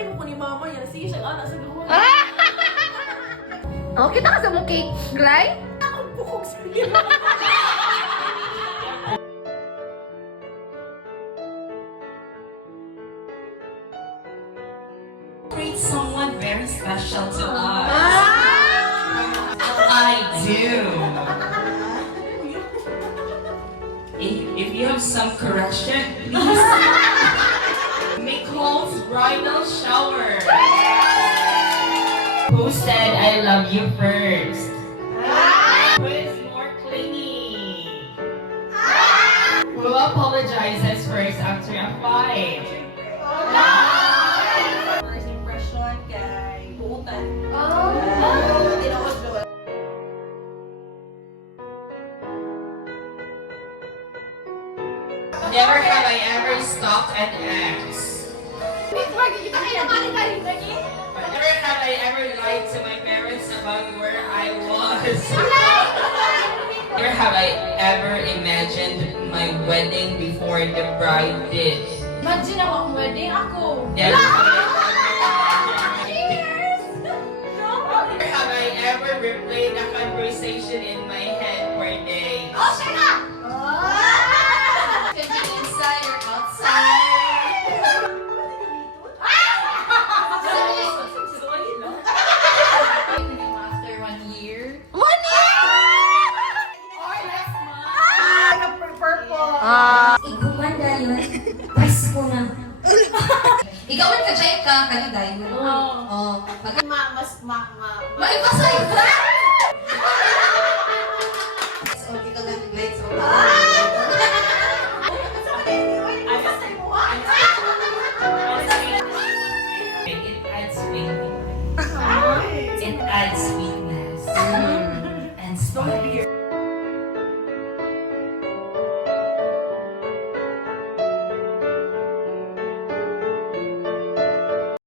Hintay mo ko ni mama yan. Sige siya, nasa luho. Oh, kita ka sa mong cake, Glay? Ang bukog sa iyo. Treat someone very special to us. I do. If you have some correction, please make Cole's bridal shower. Who said I love you first? Who is more clingy? Who apologizes first after a fight? First impression kay Buutan. Never have I ever stalked an ex. Never have I ever lied to my parents about where I was. Never have I ever imagined my wedding before the bride did. Imagine ako ang wedding ako. Never have I ever replayed a conversation in my head for days. Oh, shut up! Could be inside or outside. After 1 year. 1 year! Or last month. Purple. Igumanda yun. Pasko na. Ikaw man ka-check ka, kaliday mo. Oo. May pasay ka! So, ikaw ganun, guys. So, It adds sweetness. It adds sweetness and spice.